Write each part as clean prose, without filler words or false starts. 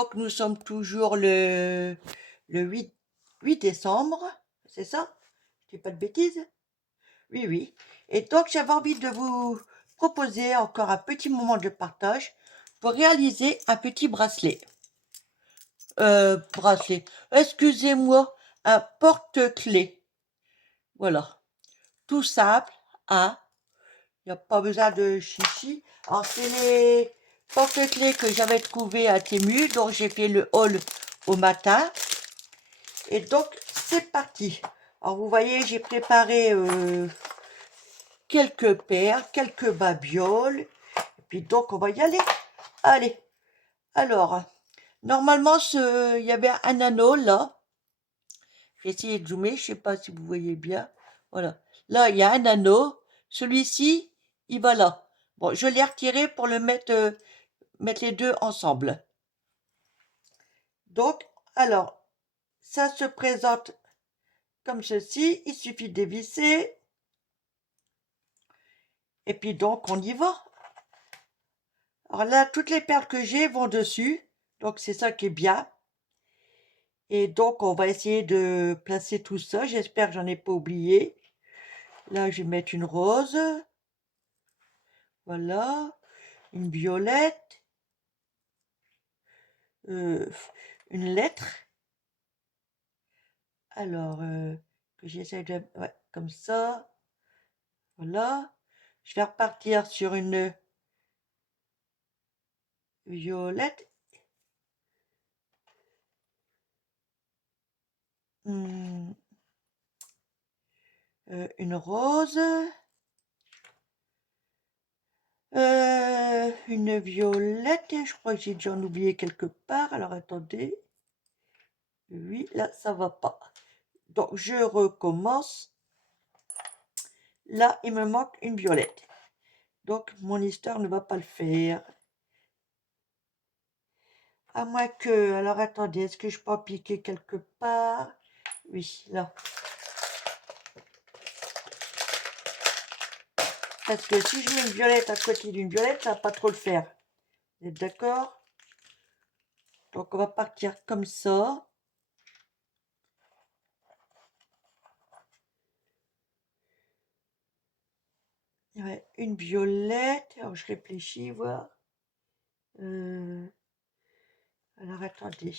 donc, nous sommes toujours le 8 décembre, c'est ça? Je dis pas de bêtises? Oui, oui. Et donc, j'avais envie de vous proposer encore un petit moment de partage pour réaliser un petit bracelet. Bracelet. Excusez-moi, un porte-clés. Voilà. Tout simple, hein? Il n'y a pas besoin de chichi. Alors, c'est les porte-clés que j'avais trouvés à Temu, donc j'ai fait le haul au matin. Et donc, c'est parti. Alors, vous voyez, j'ai préparé quelques paires, quelques babioles. Et puis, donc, on va y aller. Allez. Alors, normalement, il y avait un anneau, là. J'ai essayé de zoomer, je ne sais pas si vous voyez bien. Voilà. Là, il y a un anneau. Celui-ci, il va là. Bon, je l'ai retiré pour le mettre les deux ensemble. Donc, alors, ça se présente comme ceci. Il suffit de dévisser. Et puis donc, on y va. Alors là, toutes les perles que j'ai vont dessus. Donc, c'est ça qui est bien. Et donc, on va essayer de placer tout ça. J'espère que j'en ai pas oublié. Là, je vais mettre une rose. Voilà. Une violette. Une lettre. Alors, que j'essaie de... Ouais, comme ça. Voilà. Je vais repartir sur une violette. Une rose. Une violette. Je crois que j'ai déjà en oublié quelque part. Alors, attendez. Oui, là, ça va pas. Donc, je recommence. Là, il me manque une violette. Donc, mon histoire ne va pas le faire. À moins que... Alors, attendez, est-ce que je peux appliquer quelque part? Oui, là. Parce que si je mets une violette à côté d'une violette, ça va pas trop le faire. Vous êtes d'accord? Donc, on va partir comme ça. Ouais, une violette. Alors, je réfléchis, voir. Alors, attendez.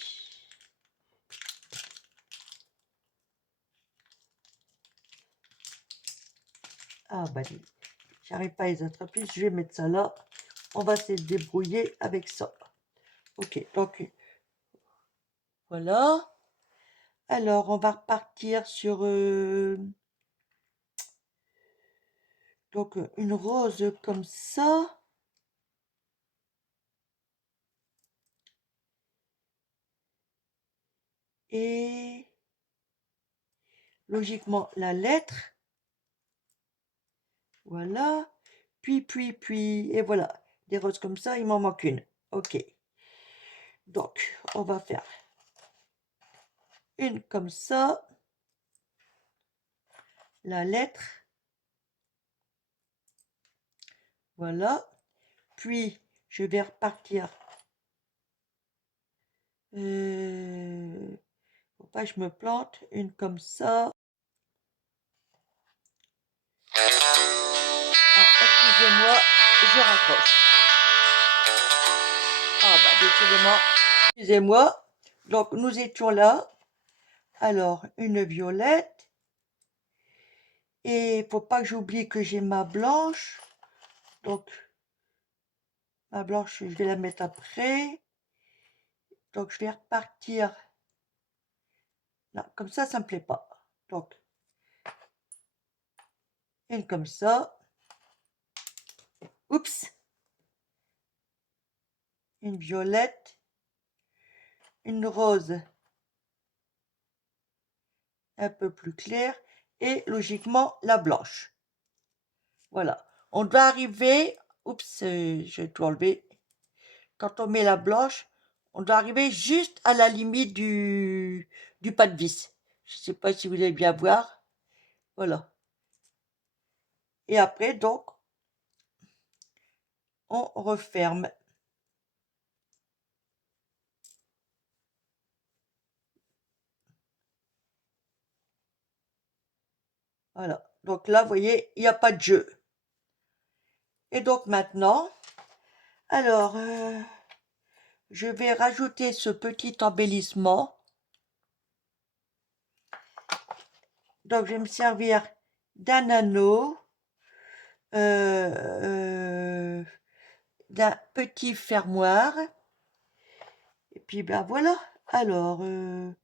Ah, bah, j'arrive pas à les attraper. Je vais mettre ça là. On va se débrouiller avec ça. Ok, donc, voilà. Alors, on va repartir sur... donc, une rose comme ça. Et... logiquement, la lettre. Voilà. Puis, et voilà. Des roses comme ça, il m'en manque une. Ok. Donc, on va faire une comme ça. La lettre. Voilà. Puis, je vais repartir. Faut pas que je me plante. Une comme ça. Ah, excusez-moi, je raccroche. Ah bah décidément, excusez-moi. Donc nous étions là. Alors une violette. Et faut pas que j'oublie que j'ai ma blanche. Donc ma blanche, je vais la mettre après. Donc je vais repartir. Non, comme ça me plaît pas. Donc une comme ça. Oups. Une violette. Une rose un peu plus claire. Et logiquement la blanche. Voilà. On doit arriver. Oups, j'ai tout enlevé. Quand on met la blanche, on doit arriver juste à la limite du pas de vis. Je ne sais pas si vous allez bien voir. Voilà. Et après, donc, on referme. Voilà. Donc là, vous voyez, il n'y a pas de jeu. Et donc maintenant, alors, je vais rajouter ce petit embellissement. Donc, je vais me servir d'un anneau, euh, d'un petit fermoir. Et puis, ben voilà. Alors, comment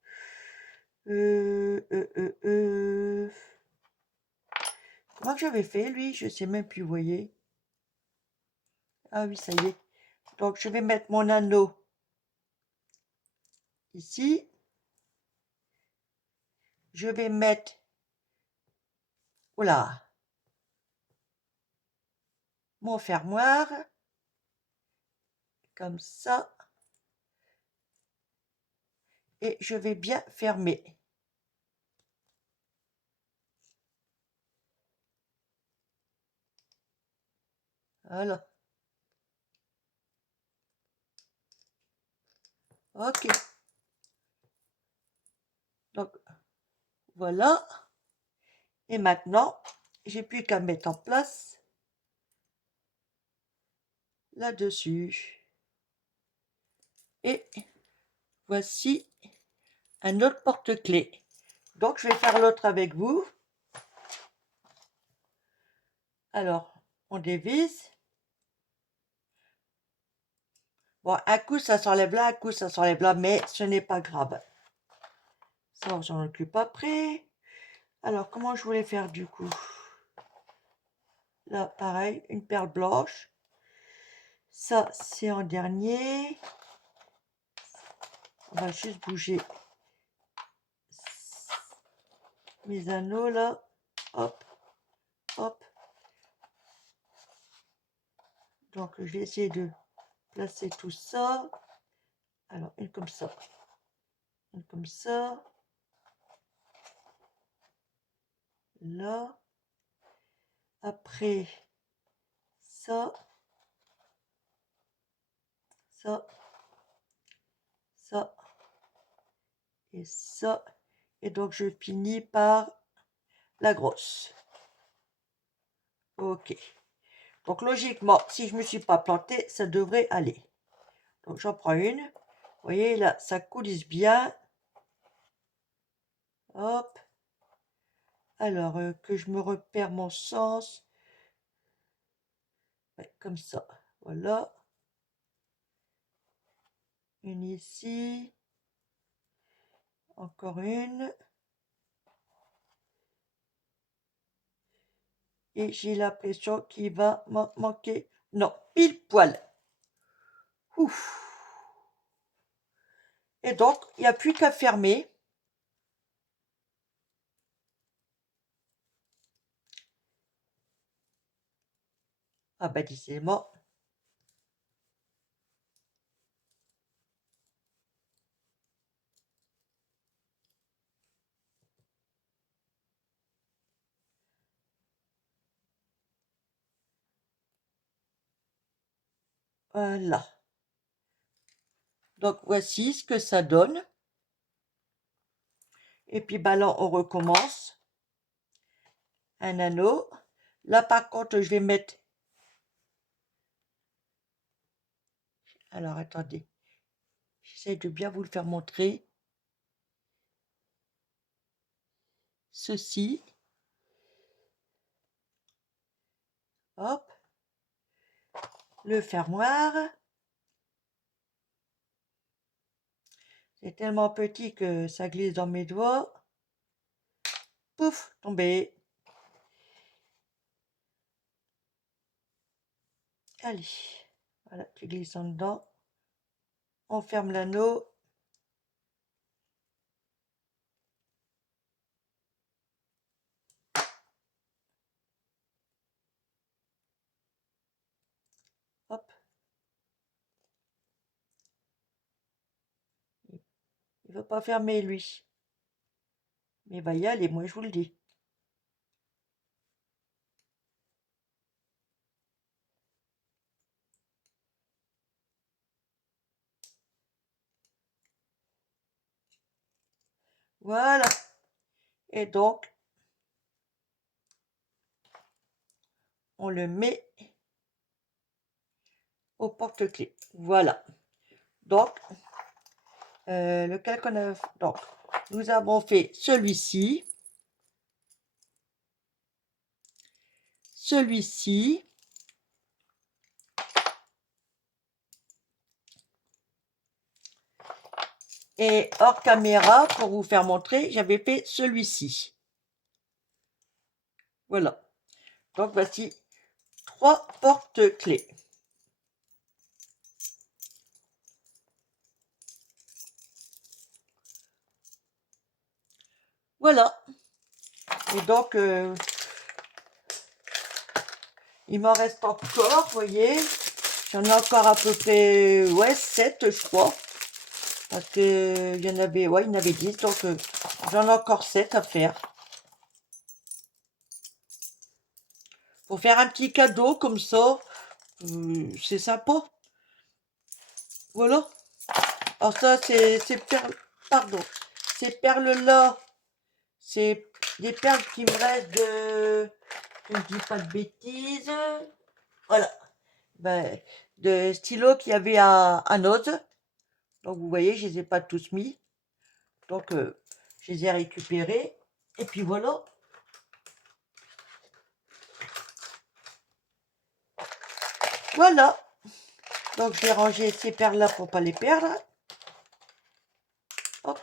que j'avais fait, lui? Je sais même plus, vous voyez. Ah oui, ça y est. Donc, je vais mettre mon anneau ici. Je vais mettre, voilà, mon fermoir, comme ça. Et je vais bien fermer. Voilà. Ok. Donc, voilà. Et maintenant, j'ai plus qu'à mettre en place là-dessus. Et voici un autre porte-clés. Donc, je vais faire l'autre avec vous. Alors, on dévisse. Bon, un coup, ça s'enlève là, un coup, ça s'enlève là, mais ce n'est pas grave. Ça, on s'en occupe après. Alors, comment je voulais faire du coup? Là, pareil, une perle blanche. Ça, c'est en dernier. On va juste bouger mes anneaux là. Hop, hop. Donc, je vais essayer de placer tout ça. Alors, une comme ça. Une comme ça. Là. Après, ça. Ça. Ça. Et ça. Et donc, je finis par la grosse. Ok. Donc, logiquement, si je ne me suis pas plantée, ça devrait aller. Donc, j'en prends une. Vous voyez, là, ça coulisse bien. Hop. Alors, que je me repère mon sens. Ouais, comme ça. Voilà. Une ici. Encore une. Et j'ai l'impression qu'il va m'en manquer. Non, pile poil. Ouf. Et donc, il n'y a plus qu'à fermer. Ah bah décidément. Voilà. Donc, voici ce que ça donne. Et puis, bah là, on recommence. Un anneau. Là, par contre, je vais mettre... Alors, attendez. J'essaie de bien vous le faire montrer. Ceci. Hop. Le fermoir. C'est tellement petit que ça glisse dans mes doigts. Pouf, tombé. Allez. Voilà, tu glisses en dedans. On ferme l'anneau. Hop. Il ne veut pas fermer, lui. Mais il va y aller, moi, je vous le dis. Voilà. Et donc, on le met au porte-clés. Voilà. Donc, lequel qu'on a... Donc, nous avons fait celui-ci, celui-ci, et hors caméra, pour vous faire montrer, j'avais fait celui-ci. Voilà. Donc, voici 3 porte-clés. Voilà. Et donc, il m'en reste encore, vous voyez. J'en ai encore à peu près, ouais, 7, je crois. Parce que il y en avait, ouais, il y en avait 10, donc j'en ai encore 7 à faire. Pour faire un petit cadeau comme ça, c'est sympa. Voilà. Alors ça, ces perles, pardon, ces perles-là, c'est des perles qui me restent de, je ne dis pas de bêtises, voilà, ben, de stylos qu'il y avait à Noz. Donc vous voyez, je les ai pas tous mis. Donc je les ai récupérés. Et puis voilà. Voilà. Donc je vais ranger ces perles-là pour pas les perdre. Hop.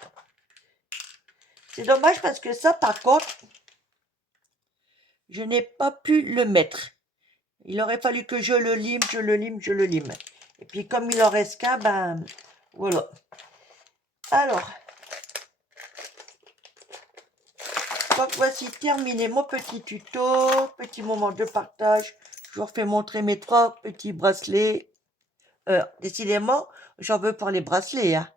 C'est dommage parce que ça, par contre, je n'ai pas pu le mettre. Il aurait fallu que je le lime, je le lime, je le lime. Et puis comme il en reste qu'un, ben voilà. Alors, donc voici terminé mon petit tuto, petit moment de partage. Je vous refais montrer mes 3 petits bracelets. Décidément, j'en veux pour les bracelets, hein.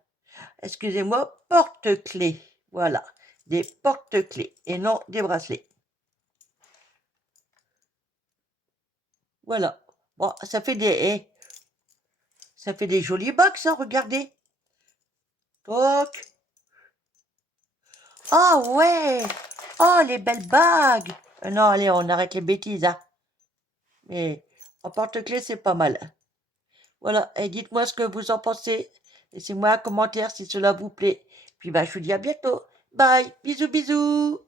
Excusez-moi, porte-clés. Voilà, des porte-clés et non des bracelets. Voilà. Bon, ça fait des jolis bacs, ça, regardez. Toc. Ah ouais. Oh, les belles bagues. Non, allez, on arrête les bêtises, hein. Mais en porte-clés, c'est pas mal. Voilà, et dites-moi ce que vous en pensez. Laissez-moi un commentaire si cela vous plaît. Puis bah, je vous dis à bientôt. Bye, bisous bisous.